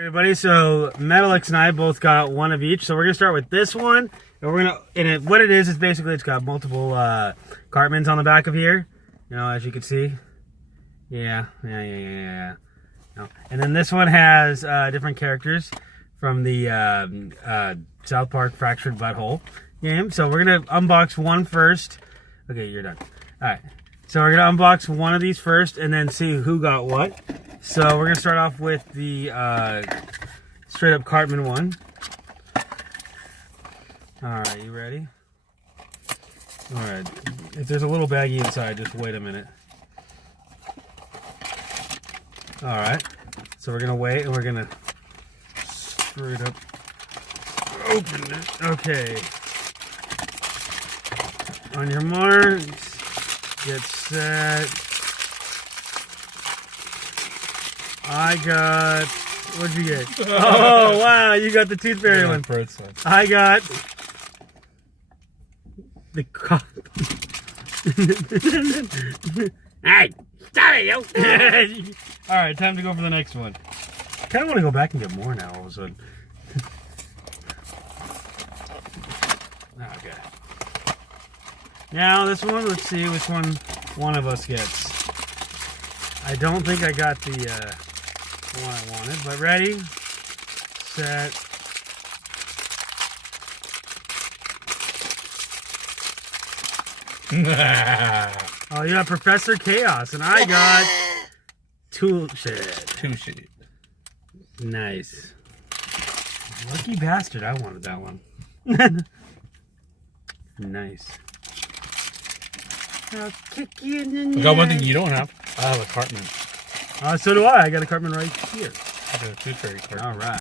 Everybody, so metalx and I both got one of each. So we're gonna start with this one, and we're gonna. And what it is basically it's got multiple Cartmans on the back of here. You know, as you can see. Yeah. No. And then this one has different characters from the South Park Fractured Butthole game. So we're gonna unbox one first. Okay, you're done. All right. So we're gonna unbox one of these first, and then see who got what. So we're gonna start off with the straight up Cartman one. All right, you ready? All right. If there's a little baggie inside, just wait a minute. All right. So we're gonna wait, and we're gonna straight up open it. Okay. On your marks, get set. I got, what'd you get? Oh, wow, you got the Tooth Fairy one. I got the Hey, stop it, yo! Alright, time to go for the next one. I kind of want to go back and get more now, all of a sudden. Okay. Now, this one, let's see which one of us gets. I don't think I got the one I wanted, but ready, set. Oh, you got Professor Chaos, and I got Tool Sheet. Nice. Lucky bastard, I wanted that one. Nice. I'll kick you in the I got one thing you don't have. I have a Cartman. So do I. I got a Cartman right here. I got a Tooth Fairy Cartman. All right.